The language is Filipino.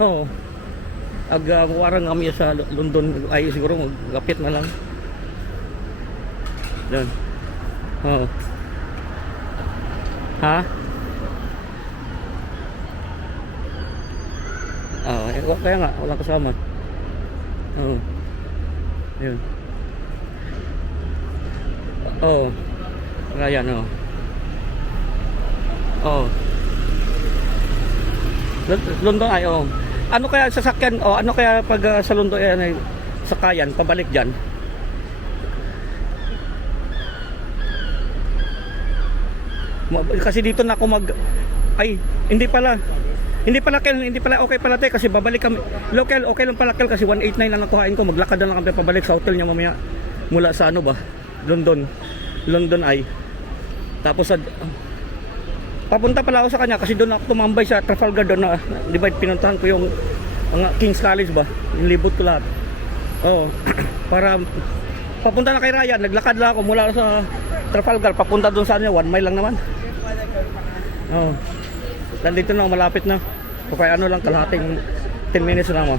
Oo. Warang kami sa London ay siguro magapit na lang. Doon. Oo. Ha? Kaya nga, walang kasama. Oo. Yun. Oo. Kaya no. Oo. London ay oo. Ano kaya sasakyan o ano kaya pag sa London ay sakayan pabalik diyan? Kasi dito na ako hindi pala okay pala tayo kasi babalik kami local, okay lang pala kasi 189 lang nakuhain ko, maglakad na lang kami pabalik sa hotel niya mamaya mula sa ano ba London ay tapos papunta pala ako sa kanya kasi doon ako tumambay sa Trafalgar doon na di ba pinuntahan ko yung King's College ba, yung libot ko lahat para papunta na kay Ryan, naglakad lang ako mula sa Trafalgar papunta doon sa kanya, 1 mile lang naman. Nandito na, malapit na. O kaya ano lang, kalahating 10 minutes na mo.